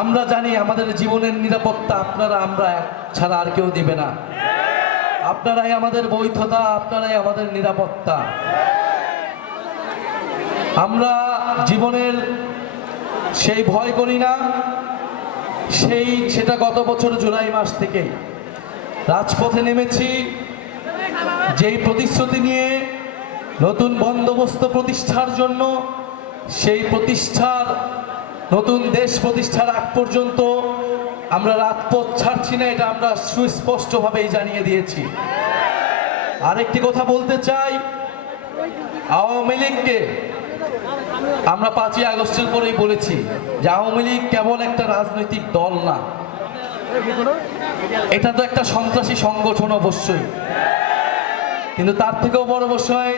আমরা জানি আমাদের জীবনের নিরাপত্তা আপনারা, আমরা ছাড়া আর কেউ দিবে না। আপনারাই আমাদের বৈধতা, আপনারাই আমাদের নিরাপত্তা। আমরা জীবনের সেই ভয় করি না, সেই সেটা গত বছর জুলাই মাস থেকে রাজপথে নেমেছি, যেই প্রতিশ্রুতি নিয়ে নতুন বন্দোবস্ত প্রতিষ্ঠার জন্য সেই প্রতিষ্ঠার নতুন দেশ প্রতিষ্ঠার আগ পর্যন্ত আমরা রাজপথ ছাড়ছি না, এটা আমরা সুস্পষ্টভাবেই জানিয়ে দিয়েছি। আরেকটি কথা বলতে চাই, আওয়ামী লীগকে আমরা পাঁচই আগস্টের পরেই বলেছি যে আওয়ামী লীগ কেবল একটা রাজনৈতিক দল না। এটা তো একটা সন্ত্রাসী সংগঠন অবশ্যই। কিন্তু তার থেকেও বড় বিষয়,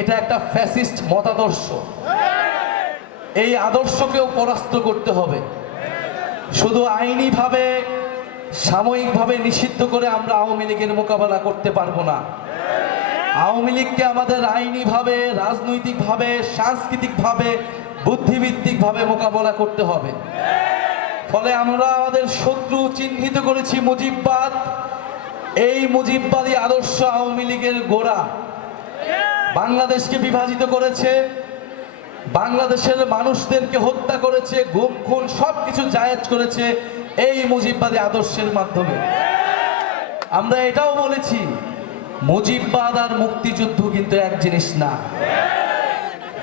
এটা একটা ফ্যাসিস্ট মতাদর্শ। এই আদর্শকেও পরাস্ত করতে হবে। শুধু আইনিভাবে, সাময়িকভাবে নিষিদ্ধ করে আমরা আওয়ামী লীগের মোকাবেলা করতে পারব না। আওয়ামী লীগকে আমাদের আইনিভাবে, রাজনৈতিকভাবে, সাংস্কৃতিকভাবে বুদ্ধিভিত্তিকভাবে মোকাবেলা করতে হবে। ফলে আমরা আমাদের শত্রু চিহ্নিত করেছি মুজিববাদ। এই মুজিববাদী আদর্শ আওয়ামী লীগের গোড়া বাংলাদেশকে বিভাজিত করেছে। বাংলাদেশের মানুষদেরকে হত্যা করেছে, গুম, খুন সব কিছু জায়েজ করেছে এই মুজিববাদী আদর্শের মাধ্যমে। আমরা এটাও বলেছি, মুজিববাদ আর মুক্তিযুদ্ধ কিন্তু এক জিনিস না।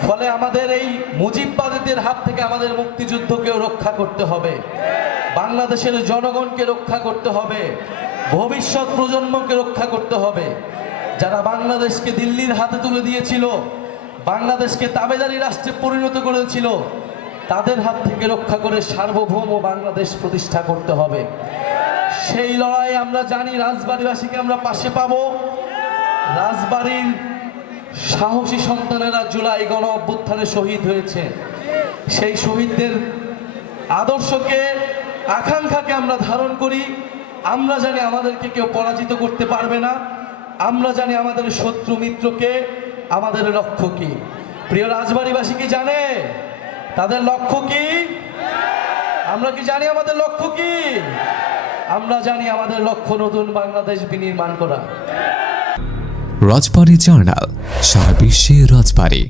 ফলে আমাদের এই মুজিববাদীদের হাত থেকে আমাদের মুক্তিযুদ্ধকেও রক্ষা করতে হবে। বাংলাদেশের জনগণকে রক্ষা করতে হবে। ভবিষ্যৎ প্রজন্মকে রক্ষা করতে হবে। যারা বাংলাদেশকে দিল্লির হাতে তুলে দিয়েছিল বাংলাদেশকে তাবেদারি রাষ্ট্রে পরিণত করেছিল। তাদের হাত থেকে রক্ষা করে সার্বভৌম বাংলাদেশ প্রতিষ্ঠা করতে হবে। সেই লড়াই আমরা জানি রাজবাড়িবাসীকে আমরা পাশে পাবো। রাজবাড়ির সাহসী সন্তানেরা জুলাই গণ অভ্যুত্থানে শহীদ হয়েছে। সেই শহীদদের আদর্শকে, আকাঙ্ক্ষাকে আমরা ধারণ করি। আমরা জানি আমাদেরকে কেউ পরাজিত করতে পারবে না। আমরা জানি আমাদের শত্রু মিত্রকে আমাদের লক্ষ্য কি? প্রিয় রাজবাড়িবাসী কি জানে? তাদের লক্ষ্য কি? আমরা কি জানি আমাদের লক্ষ্য কি? আমরা জানি আমাদের লক্ষ্য নতুন বাংলাদেশ বিনির্মাণ করা। রাজবাড়ি জার্নাল, সারা বিশ্বে রাজবাড়ী।